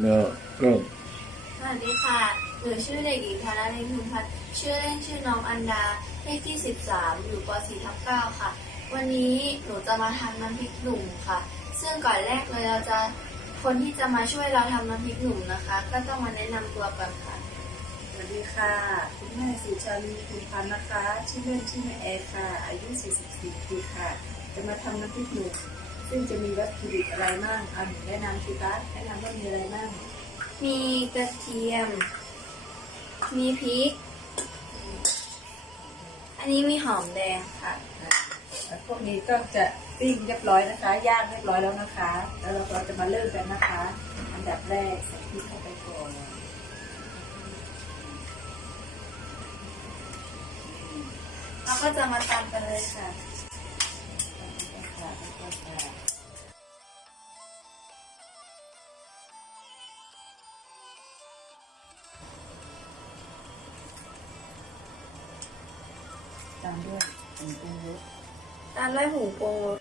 เริ่มเริ่มสวัสดีค่ะหนูชื่อเด็กหญิงธนเรนทุนพัฒน์ชื่อเล่นชื่อน้องอันดาเลขที่ 13 อยู่ป .4 ทับ9ค่ะ วันนี้หนูจะมาทำน้ำพริกหนุ่มค่ะ ซึ่งก่อนแรกเลยเราจะคนที่จะมาช่วยเราทำน้ำพริกหนุ่มนะคะ ก็ต้องมาแนะนำตัวก่อนค่ะ สวัสดีค่ะ คุณแม่สุชาลีคุณพันธ์นะคะ ชื่อเล่นชื่อแม่แอร์ค่ะ อายุ 44 ปีค่ะ จะมาทำน้ำพริกหนุ่ม ซึ่งจะมีวัตถุดิบอะไรบ้างเอาหนูแนะนำสิคะแนะนำว่ามีอะไรบ้างมีกระเทียม มีพริก อันนี้มีหอมแดงค่ะ แล้วพวกนี้ก็จะปิ้งเรียบร้อยนะคะ ย่างเรียบร้อยแล้วนะคะ แล้วเราก็จะมาเริ่มกันนะคะ อันดับแรกใส่พริกเข้าไปก่อนเราก็จะมาตำกันเลยค่ะค่ะ ตามด้วยผงปรุงรสตามด้วยผงปรุงรส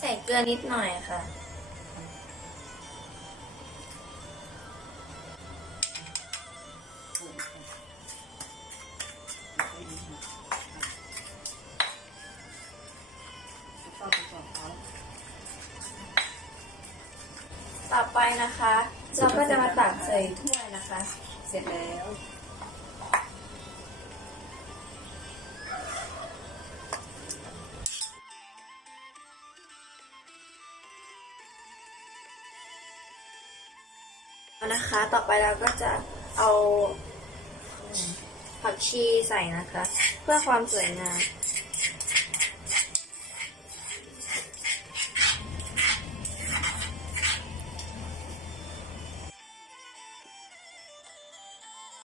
ใส่เกลือนิดหน่อยค่ะแล้วก็ประกอบเขาต่อไปนะคะ เราก็จะมาตักใส่ถ้วยนะคะ เสร็จแล้ว นะคะ ต่อไปเราก็จะเอาผักชีใส่นะคะ เพื่อความสวยงาม